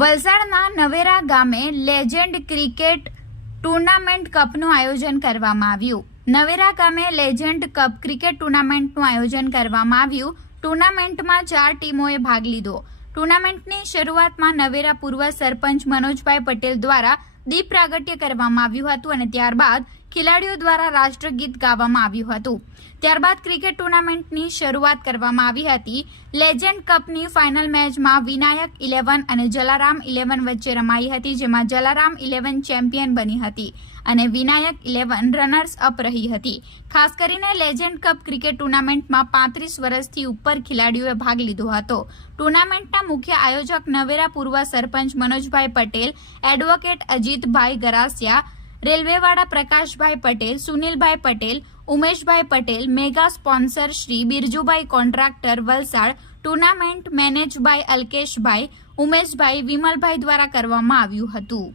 વલસાડના નવેરા ગામે legend cricket tournament કપનું આયોજન કરવામાં આવ્યું. નવેરા ગામે લેજેન્ડ કપ ક્રિકેટ ટુર્નામેન્ટનું આયોજન કરવામાં આવ્યું. ટુર્નામેન્ટમાં ચાર ટીમોએ ભાગ લીધો. ટુર્નામેન્ટની શરૂઆતમાં નવેરા પૂર્વ સરપંચ મનોજભાઈ પટેલ દ્વારા દીપ પ્રાગટ્ય કરવામાં આવ્યું હતું અને ત્યારબાદ ખેલાડીઓ દ્વારા રાષ્ટ્રગીત ગાવામાં આવ્યું હતું. ત્યારબાદ ક્રિકેટ ટુર્નામેન્ટની શરૂઆત કરવામાં આવી હતી. લેજેન્ડ કપની ફાઇનલ મેચમાં વિનાયક ઇલેવન અને જલારામ ઇલેવન વચ્ચે રમાઈ હતી, જેમાં જલારામ ઇલેવન ચેમ્પિયન બની હતી અને વિનાયક ઇલેવન રનર્સ અપ રહી હતી. ખાસ કરીને લેજેન્ડ કપ ક્રિકેટ ટુર્નામેન્ટમાં પાંત્રીસ વર્ષથી ઉપર ખેલાડીઓએ ભાગ લીધો હતો. ટુર્નામેન્ટના મુખ્ય આયોજક નવેરા પૂર્વ sarpanch Manojbhai Patel, advocate Ajitbhai Garasiya રેલવેવાળા Prakashbhai Patel, Sunilbhai Patel, Umeshbhai Patel, mega sponsor Shri Birjubhai contractor, Valsad, tournament manage by Alkeshbhai, Umeshbhai Vimalbhai દ્વારા કરવામાં આવ્યું હતું.